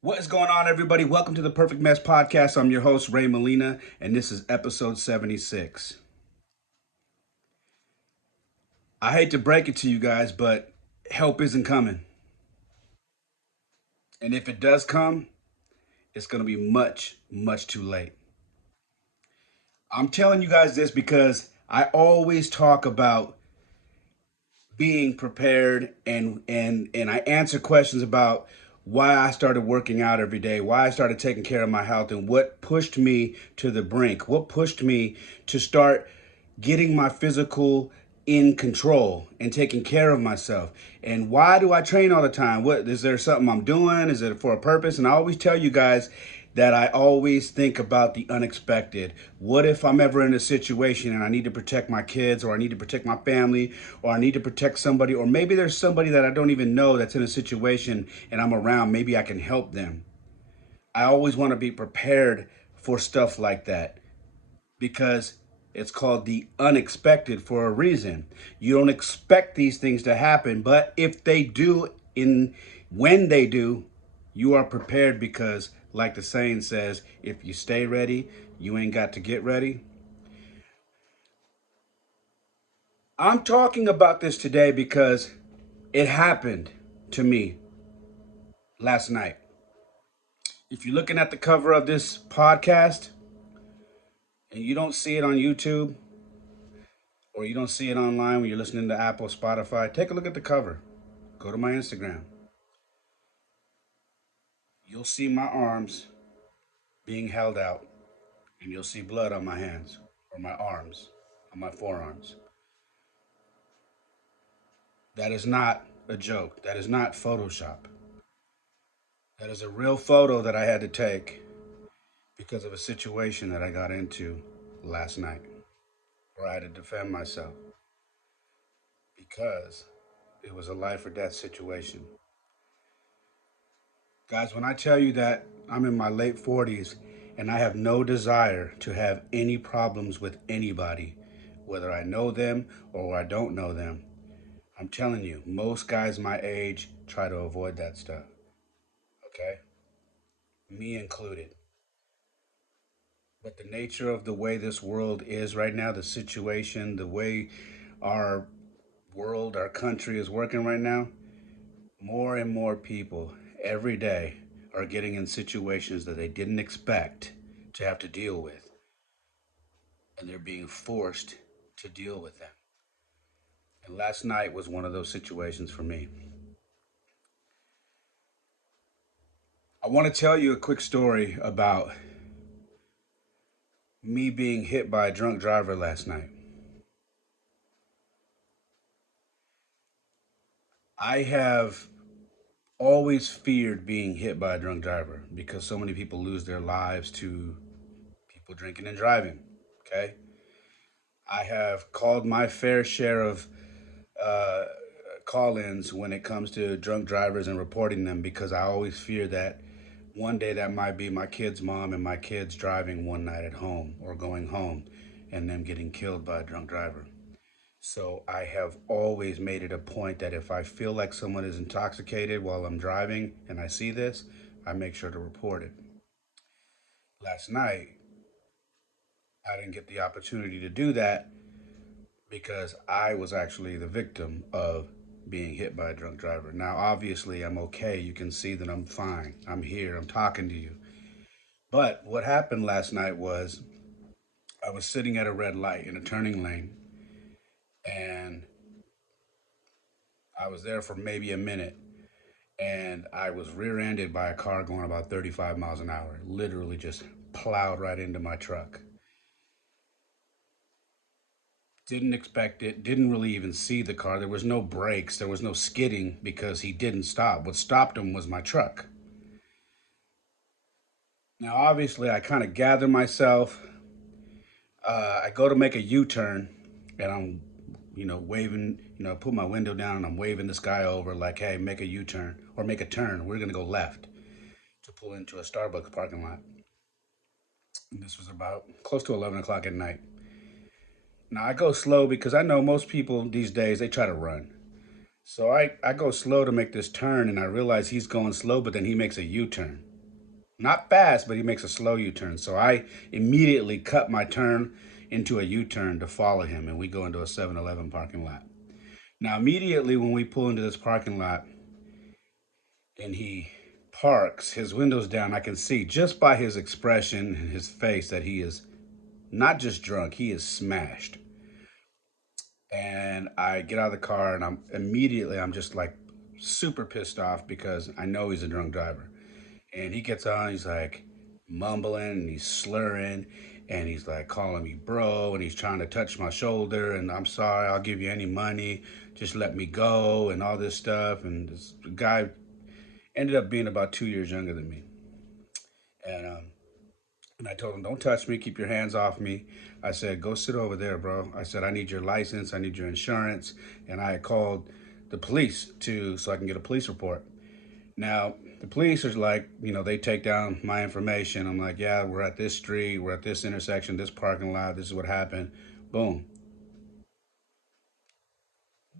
What is going on, everybody? Welcome to the Perfect Mess Podcast. I'm your host, Ray Molina, and this is episode 76. I hate to break it to you guys, but help isn't coming. And if it does come, it's going to be much, much too late. I'm telling you guys this because I always talk about being prepared and I answer questions about why I started working out every day, why I started taking care of my health, and what pushed me to the brink, what pushed me to start getting my physical in control and taking care of myself. And why do I train all the time? What is there something I'm doing? Is it for a purpose? And I always tell you guys that I always think about the unexpected. What if I'm ever in a situation and I need to protect my kids, or I need to protect my family, or I need to protect somebody, or maybe there's somebody that I don't even know that's in a situation and I'm around, maybe I can help them. I always want to be prepared for stuff like that because it's called the unexpected for a reason. You don't expect these things to happen, but if they do, in when they do, you are prepared because, like the saying says, if you stay ready, you ain't got to get ready. I'm talking about this today because it happened to me last night. If you're looking at the cover of this podcast and you don't see it on YouTube, or you don't see it online when you're listening to Apple, Spotify, take a look at the cover. Go to my Instagram. You'll see my arms being held out, and you'll see blood on my hands, or my arms, on my forearms. That is not a joke. That is not Photoshop. That is a real photo that I had to take because of a situation that I got into last night, where I had to defend myself because it was a life or death situation. Guys, when I tell you that I'm in my late 40s and I have no desire to have any problems with anybody, whether I know them or I don't know them, I'm telling you, most guys my age try to avoid that stuff. Okay? Me included. But the nature of the way this world is right now, the situation, the way our world, our country is working right now, more and more people every day are getting in situations that they didn't expect to have to deal with. And they're being forced to deal with them. And last night was one of those situations for me. I want to tell you a quick story about me being hit by a drunk driver last night. I have always feared being hit by a drunk driver because so many people lose their lives to people drinking and driving. Okay? I have called my fair share of uh, call-ins when it comes to drunk drivers and reporting them because I always fear that one day that might be my kid's mom and my kids driving one night at home or going home and them getting killed by a drunk driver. So I have always made it a point that if I feel like someone is intoxicated while I'm driving and I see this, I make sure to report it. Last night, I didn't get the opportunity to do that because I was actually the victim of being hit by a drunk driver. Now, obviously, I'm okay. You can see that I'm fine. I'm here. I'm talking to you. But what happened last night was I was sitting at a red light in a turning lane, and I was there for maybe a minute, and I was rear-ended by a car going about 35 miles an hour. Literally just plowed right into my truck. Didn't expect it, didn't really even see the car. There was no brakes, there was no skidding because he didn't stop. What stopped him was my truck. Now, obviously, I kind of gather myself. I go to make a U turn and I'm, waving, put my window down and I'm waving this guy over like, hey, make a U turn or make a turn. We're going to go left to pull into a Starbucks parking lot. And this was about close to 11 o'clock at night. Now, I go slow because I know most people these days, they try to run. So I go slow to make this turn and I realize he's going slow, but then he makes a U turn. Not fast, but he makes a slow U-turn. So I immediately cut my turn into a U-turn to follow him, and we go into a 7-Eleven parking lot. Now, immediately when we pull into this parking lot and he parks, his windows down, I can see just by his expression and his face that he is not just drunk, he is smashed. And I get out of the car and I'm just like super pissed off because I know he's a drunk driver. And he gets on, he's like mumbling and he's slurring and he's like calling me bro and he's trying to touch my shoulder and I'm sorry, I'll give you any money, just let me go and all this stuff. And this guy ended up being about 2 years younger than me. And and I told him, don't touch me, keep your hands off me. I said, go sit over there, bro. I said, I need your license, I need your insurance. And I called the police so I can get a police report. Now, the police are like, they take down my information. I'm like, yeah, we're at this street, we're at this intersection, this parking lot, this is what happened. Boom.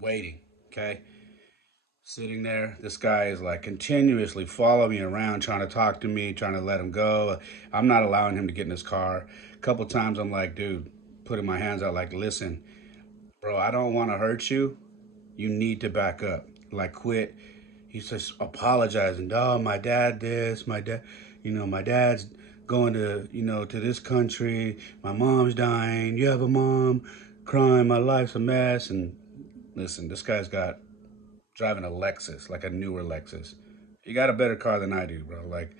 Waiting. Okay. Sitting there, this guy is like continuously following me around, trying to talk to me, trying to let him go. I'm not allowing him to get in his car. A couple times I'm like, dude, putting my hands out, like, listen, bro, I don't want to hurt you. You need to back up. Like, quit. He's just apologizing. Oh, my dad this, my dad's going to this country. My mom's dying. You have a mom crying. My life's a mess. And listen, this guy's got driving a Lexus, like a newer Lexus. You got a better car than I do, bro. Like,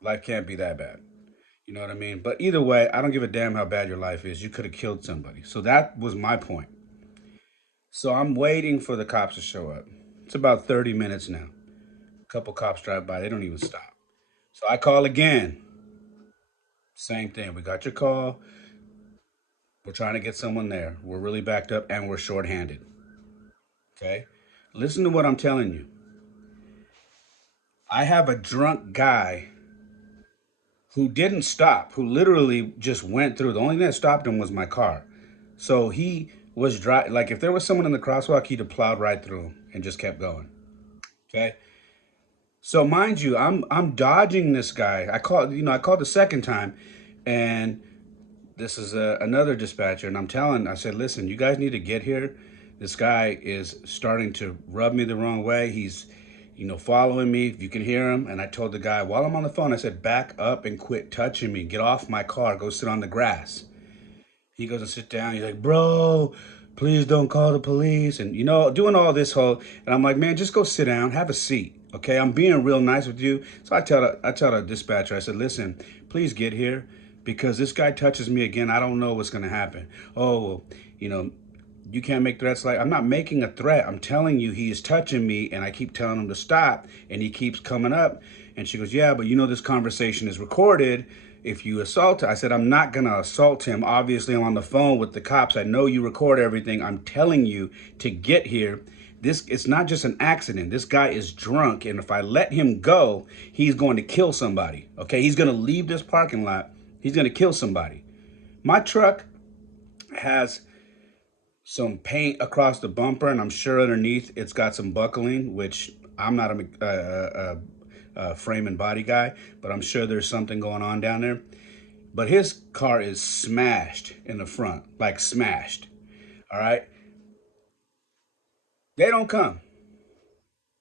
life can't be that bad. You know what I mean? But either way, I don't give a damn how bad your life is. You could have killed somebody. So that was my point. So I'm waiting for the cops to show up. It's about 30 minutes now. A couple cops drive by. They don't even stop. So I call again. Same thing. We got your call. We're trying to get someone there. We're really backed up and we're shorthanded. Okay? Listen to what I'm telling you. I have a drunk guy who didn't stop, who literally just went through. The only thing that stopped him was my car. So he was driving. Like if there was someone in the crosswalk, he'd have plowed right through him and just kept going. Okay. So mind you, I'm dodging this guy. I called the second time, and this is another dispatcher, and I said, listen, you guys need to get here. This guy is starting to rub me the wrong way. He's following me. If you can hear him. And I told the guy while I'm on the phone, I said, back up and quit touching me. Get off my car. Go sit on the grass. He goes and sit down. He's like, bro, please don't call the police. And, doing all this whole, and I'm like, man, just go sit down, have a seat. Okay. I'm being real nice with you. So I tell the dispatcher, I said, listen, please get here because this guy touches me again. I don't know what's going to happen. Oh, well, you can't make threats. Like, I'm not making a threat. I'm telling you, he is touching me and I keep telling him to stop and he keeps coming up. And she goes, yeah, but this conversation is recorded. If you assault, I said, I'm not going to assault him. Obviously, I'm on the phone with the cops. I know you record everything. I'm telling you to get here. It's not just an accident. This guy is drunk. And if I let him go, he's going to kill somebody. Okay. He's going to leave this parking lot. He's going to kill somebody. My truck has some paint across the bumper, and I'm sure underneath it's got some buckling, which I'm not a frame and body guy, but I'm sure there's something going on down there. But his car is smashed in the front, like smashed. All right. They don't come.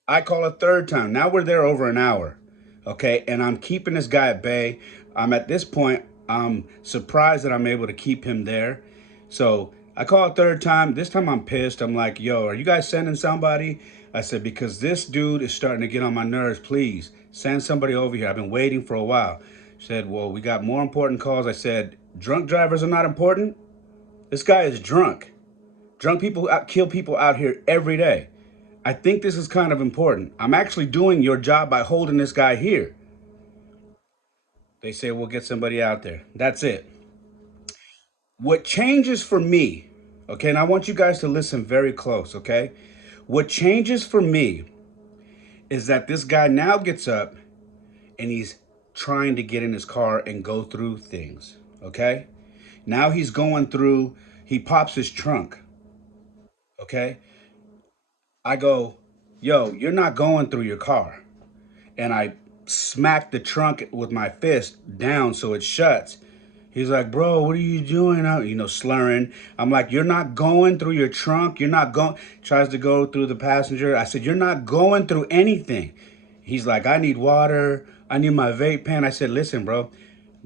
I call a third time. Now we're there over an hour. Okay. And I'm keeping this guy at bay. I'm at this point, I'm surprised that I'm able to keep him there. So I call a third time. This time I'm pissed. I'm like, yo, are you guys sending somebody? I said, because this dude is starting to get on my nerves. Please send somebody over here. I've been waiting for a while. She said, well, we got more important calls. I said, drunk drivers are not important. This guy is drunk. Drunk people kill people out here every day. I think this is kind of important. I'm actually doing your job by holding this guy here. They say, we'll get somebody out there. That's it. What changes for me, okay, and I want you guys to listen very close, okay? What changes for me is that this guy now gets up and he's trying to get in his car and go through things, okay? Now he's going through, he pops his trunk, okay? I go, yo, you're not going through your car. And I smack the trunk with my fist down so it shuts. He's like, bro, what are you doing out? Slurring. I'm like, you're not going through your trunk. You're not going. Tries to go through the passenger. I said, you're not going through anything. He's like, I need water. I need my vape pen. I said, listen, bro,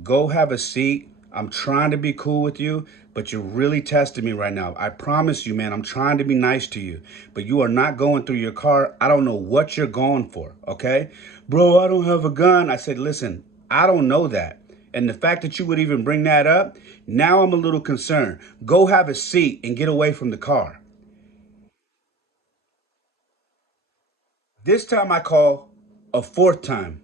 go have a seat. I'm trying to be cool with you, but you're really testing me right now. I promise you, man, I'm trying to be nice to you, but you are not going through your car. I don't know what you're going for, okay? Bro, I don't have a gun. I said, listen, I don't know that. And the fact that you would even bring that up, now I'm a little concerned. Go have a seat and get away from the car. This time I call a fourth time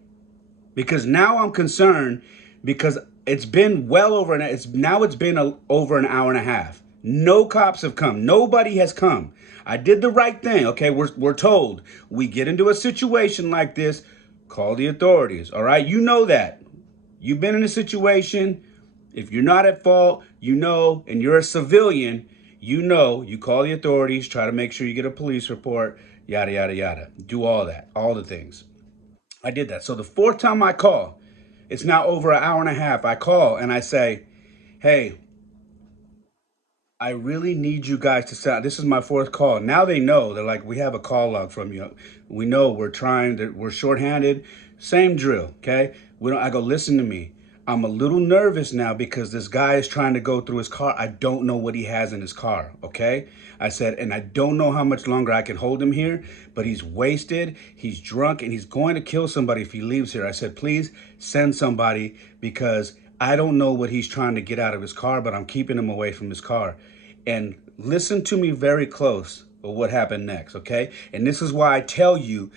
because now I'm concerned because it's been well over it's been over an hour and a half. No cops have come. Nobody has come. I did the right thing. Okay, we're told we get into a situation like this, call the authorities. All right, you know that. You've been in a situation. If you're not at fault, and you're a civilian, you call the authorities, try to make sure you get a police report, yada, yada, yada. Do all that, all the things. I did that. So the fourth time I call, it's now over an hour and a half. I call and I say, hey, I really need you guys to sound. This is my fourth call. Now they know. They're like, we have a call log from you. We know we're shorthanded. Same drill, okay? I go, listen to me. I'm a little nervous now because this guy is trying to go through his car. I don't know what he has in his car, okay? I said, and I don't know how much longer I can hold him here, but he's wasted, he's drunk, and he's going to kill somebody if he leaves here. I said, please send somebody because I don't know what he's trying to get out of his car, but I'm keeping him away from his car. And listen to me very close of what happened next, okay? And this is why I tell you,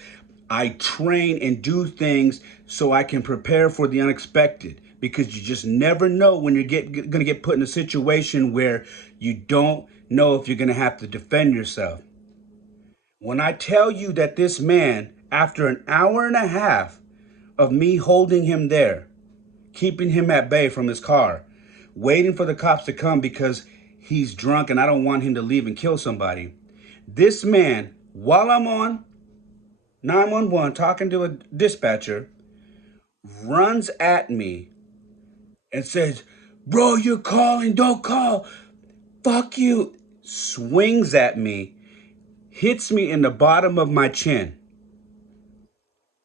I train and do things so I can prepare for the unexpected because you just never know when you're going to get put in a situation where you don't know if you're going to have to defend yourself. When I tell you that this man, after an hour and a half of me holding him there, keeping him at bay from his car, waiting for the cops to come because he's drunk and I don't want him to leave and kill somebody. This man, while I'm on 911 talking to a dispatcher, runs at me and says, bro, you're calling, don't call. Fuck you. Swings at me, hits me in the bottom of my chin.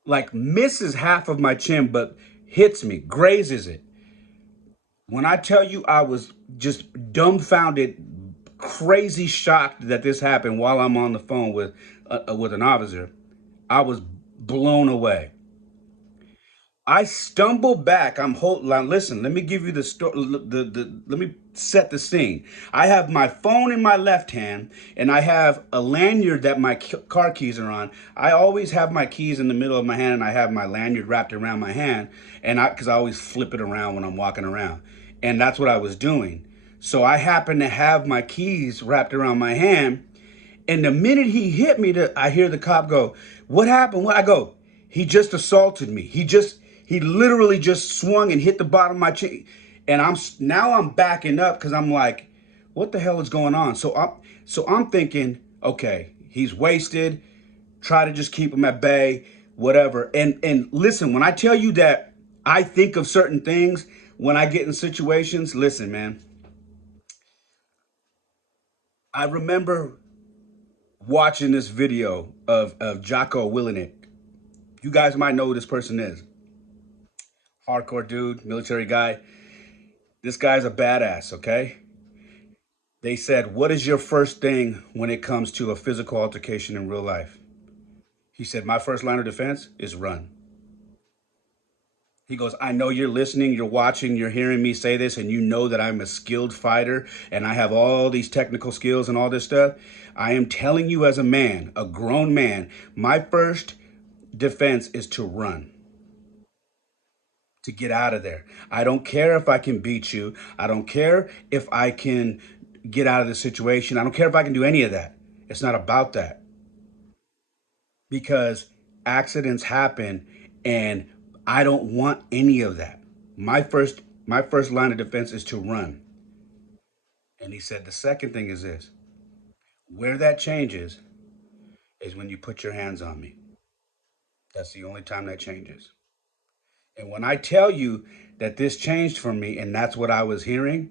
Like misses half of my chin, but hits me, grazes it. When I tell you I was just dumbfounded, crazy shocked that this happened while I'm on the phone with an officer, I was blown away. I stumble back. Listen, let me give you the story. Let me set the scene. I have my phone in my left hand, and I have a lanyard that my car keys are on. I always have my keys in the middle of my hand, and I have my lanyard wrapped around my hand, because I always flip it around when I'm walking around, and that's what I was doing. So I happen to have my keys wrapped around my hand, and the minute he hit me, I hear the cop go, "What happened?" What I go, "He just assaulted me. He literally just swung and hit the bottom of my chin." And I'm backing up because I'm like, "What the hell is going on?" So I'm thinking, okay, he's wasted. Try to just keep him at bay, whatever. And listen, when I tell you that I think of certain things when I get in situations, listen, man. I remember watching this video of Jocko Willink. You guys might know who this person is. Hardcore dude, military guy. This guy's a badass, okay? They said, what is your first thing when it comes to a physical altercation in real life? He said, my first line of defense is run. He goes, I know you're listening, you're watching, you're hearing me say this, and you know that I'm a skilled fighter and I have all these technical skills and all this stuff. I am telling you as a man, a grown man, my first defense is to run, to get out of there. I don't care if I can beat you. I don't care if I can get out of the situation. I don't care if I can do any of that. It's not about that because accidents happen and I don't want any of that. My first line of defense is to run. And he said the second thing is this. Where that changes is when you put your hands on me. That's the only time that changes. And when I tell you that this changed for me and that's what I was hearing,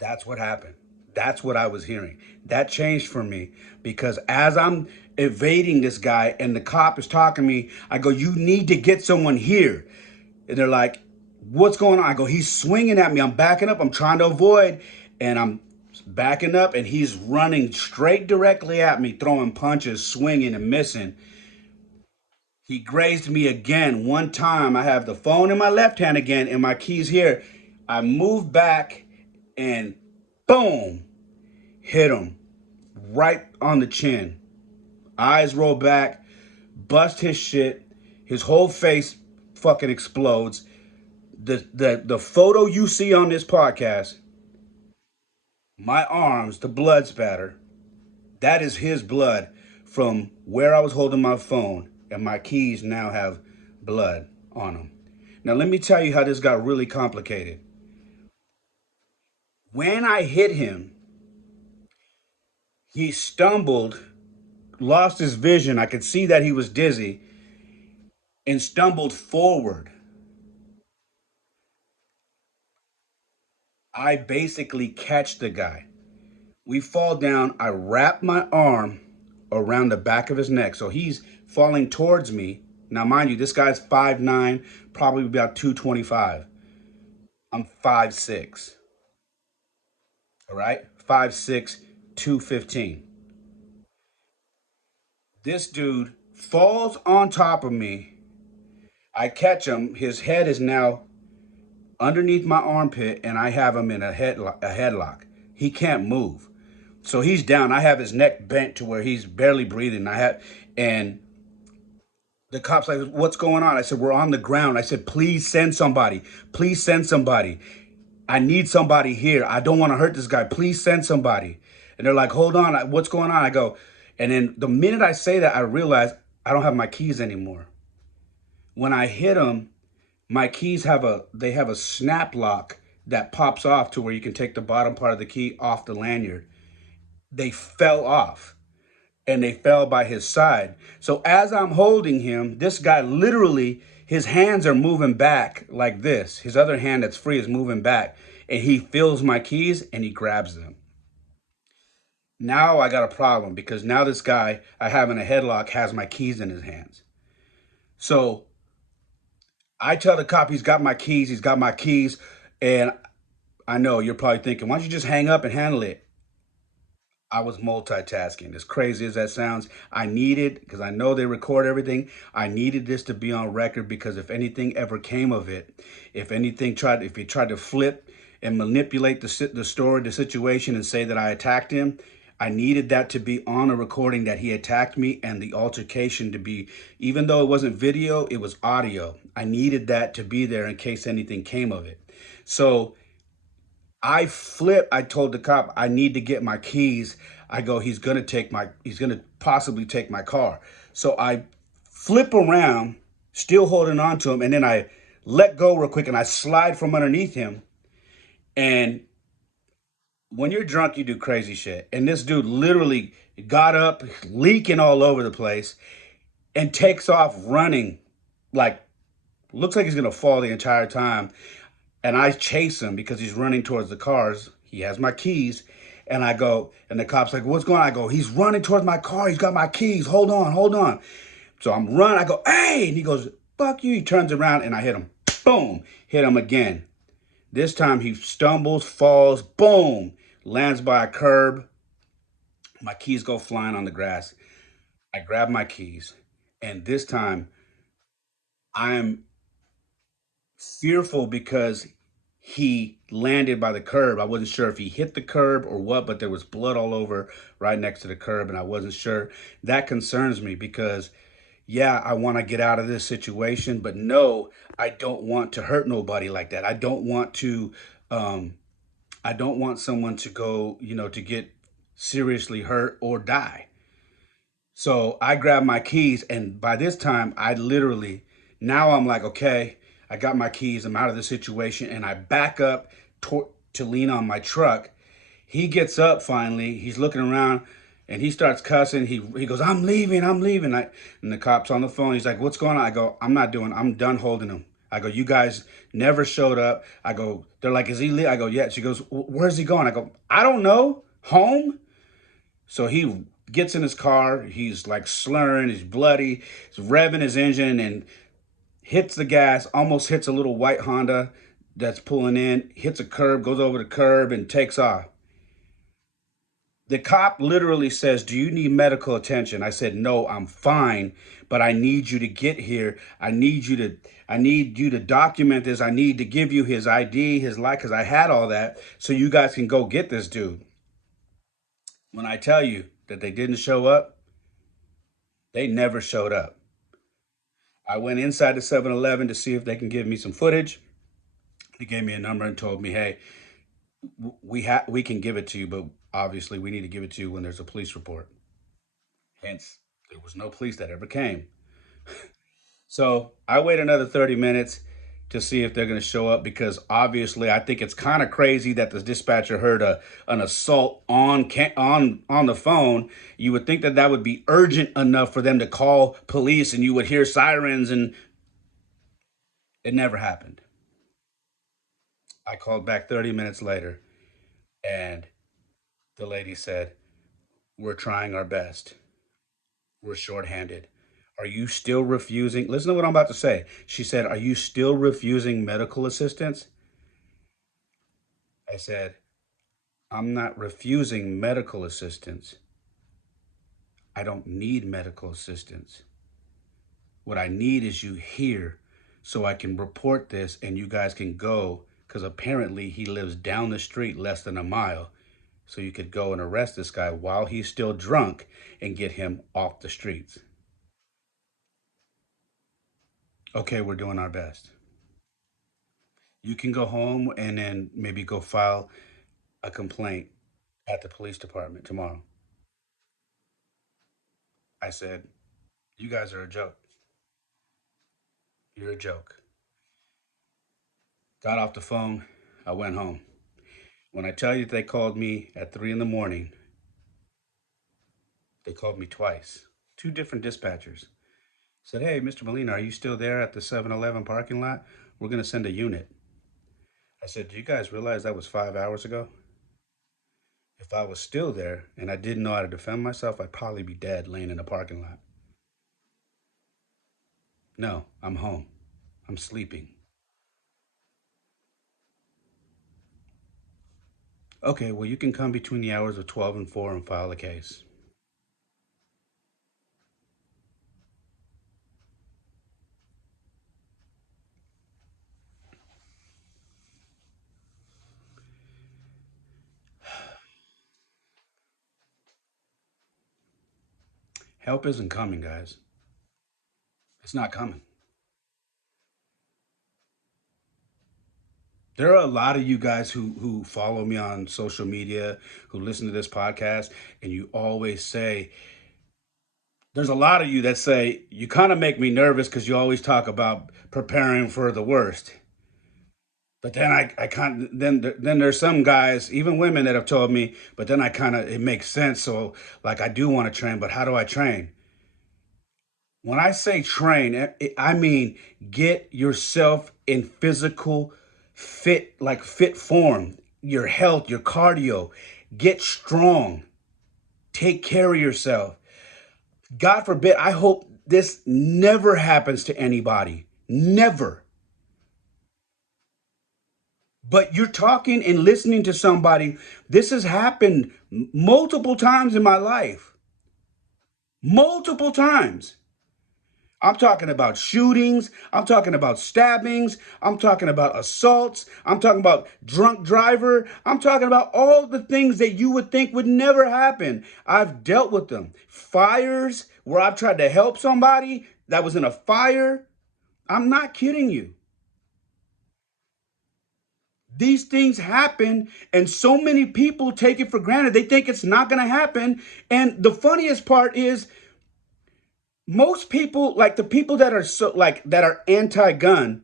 that's what happened. That's what I was hearing. That changed for me because as I'm evading this guy and the cop is talking to me, I go, "You need to get someone here." And they're like, "What's going on?" I go, "He's swinging at me. I'm backing up. I'm trying to avoid." And I'm backing up and he's running straight directly at me, throwing punches, swinging and missing. He grazed me again. One time, I have the phone in my left hand again and my keys here. I move back and boom, hit him right on the chin. Eyes roll back, bust his shit. His whole face fucking explodes. The photo you see on this podcast, my arms, the blood spatter, that is his blood from where I was holding my phone, and my keys now have blood on them. Now, let me tell you how this got really complicated. When I hit him, he stumbled, lost his vision. I could see that he was dizzy and stumbled forward. I basically catch the guy. We fall down. I wrap my arm around the back of his neck. So he's falling towards me. Now, mind you, this guy's 5'9", probably about 225. I'm 5'6". All right? 5'6", 215. This dude falls on top of me. I catch him. His head is now underneath my armpit, and I have him in a headlock. He can't move. So he's down. I have his neck bent to where he's barely breathing. And the cop's like, "What's going on?" I said, "We're on the ground." I said, "Please send somebody. Please send somebody. I need somebody here. I don't want to hurt this guy. Please send somebody." And they're like, "Hold on. What's going on?" I go, and then the minute I say that, I realize I don't have my keys anymore. When I hit them, my keys they have a snap lock that pops off to where you can take the bottom part of the key off the lanyard. They fell off and they fell by his side. So as I'm holding him, this guy literally, his hands are moving back like this. His other hand that's free is moving back, and he feels my keys and he grabs them. Now I got a problem because now this guy I have in a headlock has my keys in his hands. So I tell the cop he's got my keys, and I know you're probably thinking, "Why don't you just hang up and handle it?" I was multitasking. As crazy as that sounds, I needed, because I know they record everything, I needed this to be on record because if anything ever came of it, if he tried to flip and manipulate the story, the situation, and say that I attacked him, I needed that to be on a recording that he attacked me and the altercation to be, even though it wasn't video, it was audio. I needed that to be there in case anything came of it. So I told the cop, "I need to get my keys." I go, he's gonna possibly take my car. So I flip around, still holding on to him, and then I let go real quick and I slide from underneath him. And when you're drunk, you do crazy shit. And this dude literally got up, leaking all over the place, and takes off running, like, looks like he's gonna fall the entire time. And I chase him because he's running towards the cars. He has my keys. And I go, and the cop's like, "What's going on?" I go, "He's running towards my car. He's got my keys. Hold on, hold on." So I'm running. I go, "Hey!" And he goes, "Fuck you." He turns around and I hit him. Boom. Hit him again. This time he stumbles, falls, boom, lands by a curb. My keys go flying on the grass. I grab my keys. And this time I'm fearful because he landed by the curb. I wasn't sure if he hit the curb or what, but there was blood all over right next to the curb, and I wasn't sure. That concerns me because, yeah, I want to get out of this situation, but no, I don't want to hurt nobody like that. Um, I don't want someone to go, to get seriously hurt or die. So I grabbed my keys, and by this time, now I'm like, okay, I got my keys, I'm out of the situation, and I back up to lean on my truck. He gets up finally, he's looking around, And he starts cussing. He goes, I'm leaving, I'm leaving. And the cop's on the phone. He's like, what's going on? I go, I'm done holding him. I go, you guys never showed up. I go, they're like, is he leaving? I go, yeah. She goes, where's he going? I go, I don't know. Home? So he gets in his car. He's like slurring. He's bloody. He's revving his engine and hits the gas, almost hits a little white Honda that's pulling in, hits a curb, goes over the curb, and takes off. The cop literally says, do you need medical attention? I said, no, I'm fine, but I need you to get here. I need you to document this. I need to give you his ID, his life, because I had all that, so you guys can go get this dude. When I tell you that they didn't show up, they never showed up. I went inside the 7-Eleven to see if they can give me some footage. He gave me a number and told me, hey, we can give it to you, but obviously we need to give it to you when there's a police report. Hence, there was no police that ever came. So I wait another 30 minutes to see if they're going to show up, because obviously I think it's kind of crazy that the dispatcher heard an assault on the phone. You would think that that would be urgent enough for them to call police, and you would hear sirens, and it never happened. I called back 30 minutes later, and the lady said, we're trying our best. We're shorthanded. Are you still refusing? Listen to what I'm about to say. She said, are you still refusing medical assistance? I said, I'm not refusing medical assistance. I don't need medical assistance. What I need is you here so I can report this and you guys can go, because apparently he lives down the street less than a mile. So you could go and arrest this guy while he's still drunk and get him off the streets. Okay, we're doing our best. You can go home and then maybe go file a complaint at the police department tomorrow. I said, you guys are a joke. You're a joke. Got off the phone. I went home. When I tell you they called me at 3 in the morning, they called me twice. Two different dispatchers. Said, hey, Mr. Molina, are you still there at the 7-Eleven parking lot? We're going to send a unit. I said, do you guys realize that was 5 hours ago? If I was still there and I didn't know how to defend myself, I'd probably be dead laying in a parking lot. No, I'm home. I'm sleeping. Okay, well, you can come between the hours of 12 and 4 and file a case. Help isn't coming, guys. It's not coming. There are a lot of you guys who follow me on social media, who listen to this podcast, and you always say, there's a lot of you that say, you kind of make me nervous because you always talk about preparing for the worst. But then I kind of, then there's some guys, even women, that have told me, but then I kind of, it makes sense. So like, I do want to train, but how do I train? When I say train, I mean get yourself in physical fit form, your health, your cardio. Get strong. Take care of yourself. God forbid, I hope this never happens to anybody. Never. But you're talking and listening to somebody. This has happened multiple times in my life. Multiple times. I'm talking about shootings. I'm talking about stabbings. I'm talking about assaults. I'm talking about drunk driver. I'm talking about all the things that you would think would never happen. I've dealt with them. Fires where I've tried to help somebody that was in a fire. I'm not kidding you. These things happen, and so many people take it for granted. They think it's not going to happen. And the funniest part is, most people, like the people that are that are anti-gun,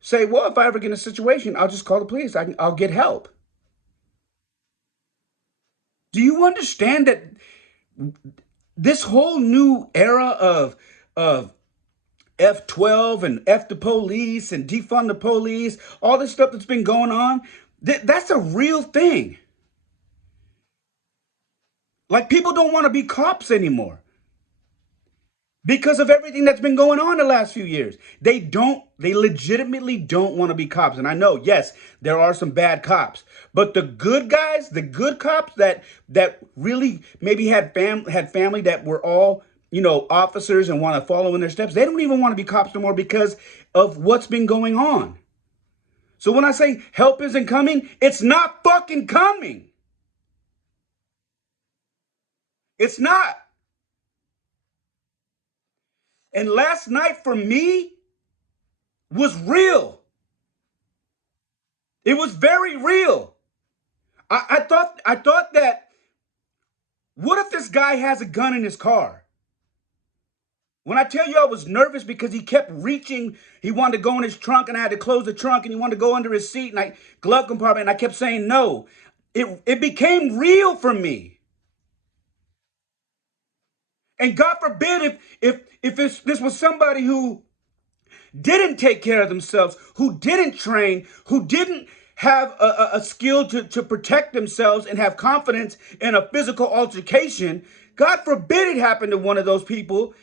say, well, if I ever get in a situation, I'll just call the police. I'll get help. Do you understand that This whole new era of F12 and F the police and defund the police, all this stuff that's been going on, that's a real thing. Like, people don't want to be cops anymore because of everything that's been going on the last few years. They legitimately don't want to be cops. And I know, yes, there are some bad cops, but the good guys, the good cops that really maybe had family that were all, officers and want to follow in their steps, they don't even want to be cops no more because of what's been going on. So when I say help isn't coming, it's not fucking coming. It's not. And last night for me was real. It was very real. I thought that, what if this guy has a gun in his car? When I tell you I was nervous because he kept reaching, he wanted to go in his trunk and I had to close the trunk and he wanted to go under his seat and glove compartment, and I kept saying no. It became real for me. And God forbid if this was somebody who didn't take care of themselves, who didn't train, who didn't have a skill to protect themselves and have confidence in a physical altercation. God forbid it happened to one of those people.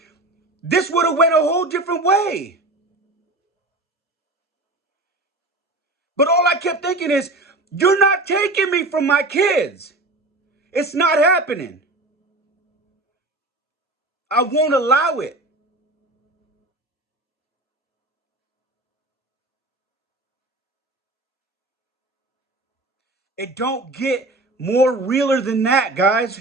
This would have went a whole different way. But all I kept thinking is, you're not taking me from my kids. It's not happening. I won't allow it. It don't get more realer than that, guys.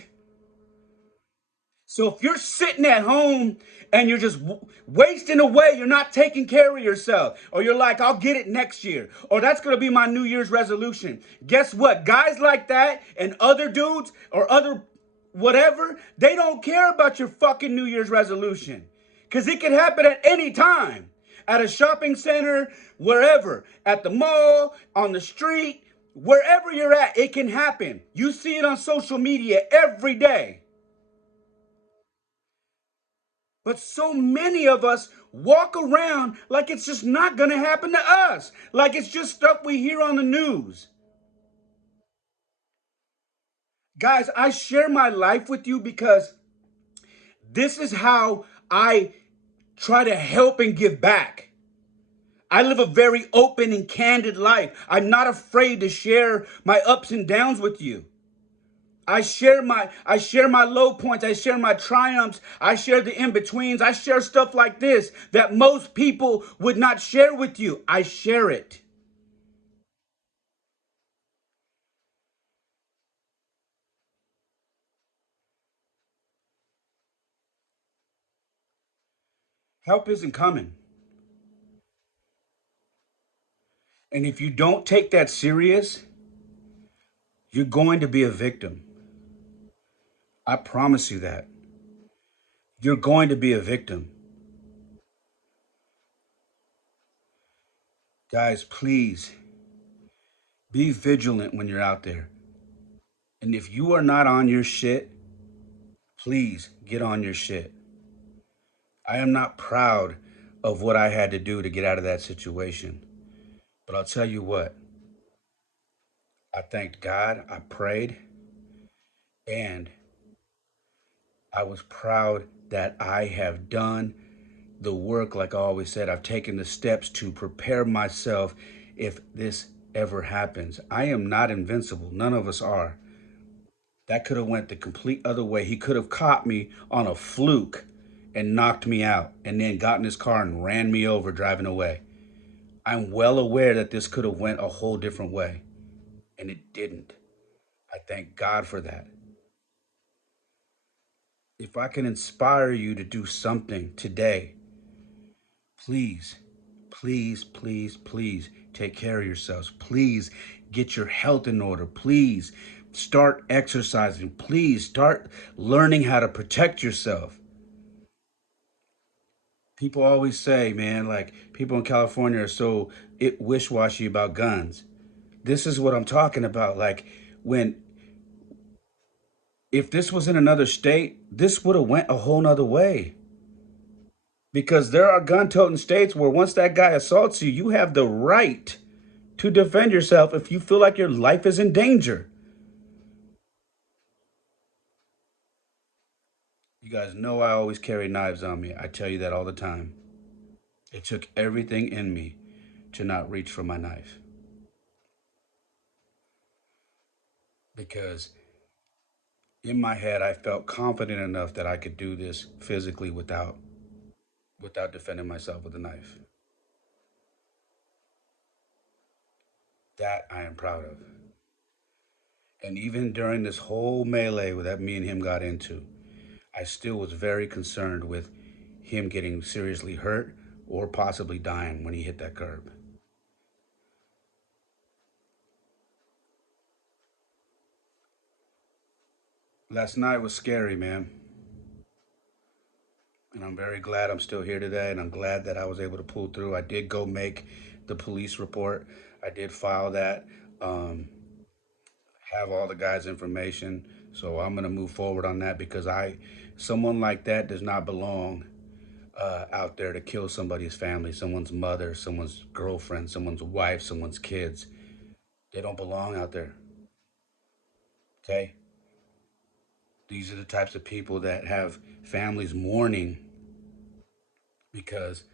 So if you're sitting at home and you're just wasting away, you're not taking care of yourself, or you're like, I'll get it next year, or that's going to be my New Year's resolution. Guess what? Guys like that and other dudes or other whatever, they don't care about your fucking New Year's resolution because it can happen at any time, at a shopping center, wherever, at the mall, on the street, wherever you're at, it can happen. You see it on social media every day. But so many of us walk around like it's just not going to happen to us. Like it's just stuff we hear on the news. Guys, I share my life with you because this is how I try to help and give back. I live a very open and candid life. I'm not afraid to share my ups and downs with you. I share my low points, I share my triumphs, I share the in-betweens, I share stuff like this that most people would not share with you. I share it. Help isn't coming. And if you don't take that serious, you're going to be a victim. I promise you that. You're going to be a victim. Guys, please be vigilant when you're out there. And if you are not on your shit, please get on your shit. I am not proud of what I had to do to get out of that situation. But I'll tell you what, I thanked God, I prayed, and I was proud that I have done the work. Like I always said, I've taken the steps to prepare myself if this ever happens. I am not invincible. None of us are. That could have went the complete other way. He could have caught me on a fluke and knocked me out and then got in his car and ran me over driving away. I'm well aware that this could have went a whole different way, and it didn't. I thank God for that. If I can inspire you to do something today, please, please, please, please take care of yourselves. Please get your health in order. Please start exercising. Please start learning how to protect yourself. People always say, man, like people in California are so wish-washy about guns. This is what I'm talking about. Like when If this was in another state, this would have went a whole nother way. Because there are gun-toting states where once that guy assaults you, you have the right to defend yourself if you feel like your life is in danger. You guys know I always carry knives on me. I tell you that all the time. It took everything in me to not reach for my knife. Because in my head, I felt confident enough that I could do this physically without defending myself with a knife. That I am proud of. And even during this whole melee that me and him got into, I still was very concerned with him getting seriously hurt or possibly dying when he hit that curb. Last night was scary, man. And I'm very glad I'm still here today, and I'm glad that I was able to pull through. I did go make the police report. I did file that. Um, have all the guys' information. So I'm gonna move forward on that because someone like that does not belong out there to kill somebody's family, someone's mother, someone's girlfriend, someone's wife, someone's kids. They don't belong out there. Okay? These are the types of people that have families mourning because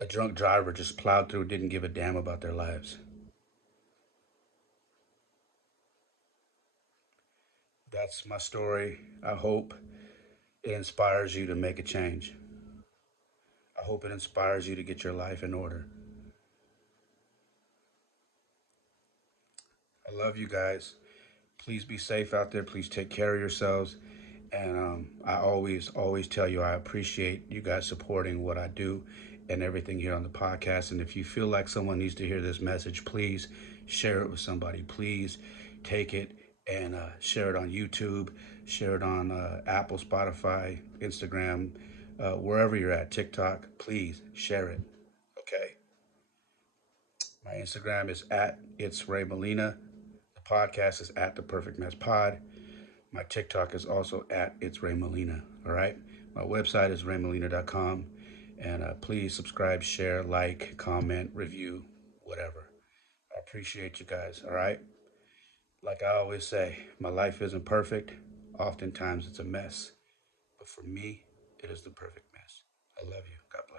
a drunk driver just plowed through, didn't give a damn about their lives. That's my story. I hope it inspires you to make a change. I hope it inspires you to get your life in order. I love you guys. Please be safe out there. Please take care of yourselves. And I always tell you, I appreciate you guys supporting what I do and everything here on the podcast. And if you feel like someone needs to hear this message, please share it with somebody. Please take it and share it on YouTube, share it on Apple, Spotify, Instagram, wherever you're at, TikTok. Please share it. Okay. My Instagram is at It's Ray Molina. The podcast is at The Perfect Mess Pod. My TikTok is also at It's Ray Molina. All right. My website is raymolina.com. And please subscribe, share, like, comment, review, whatever. I appreciate you guys. All right. Like I always say, my life isn't perfect. Oftentimes it's a mess. But for me, it is the perfect mess. I love you. God bless.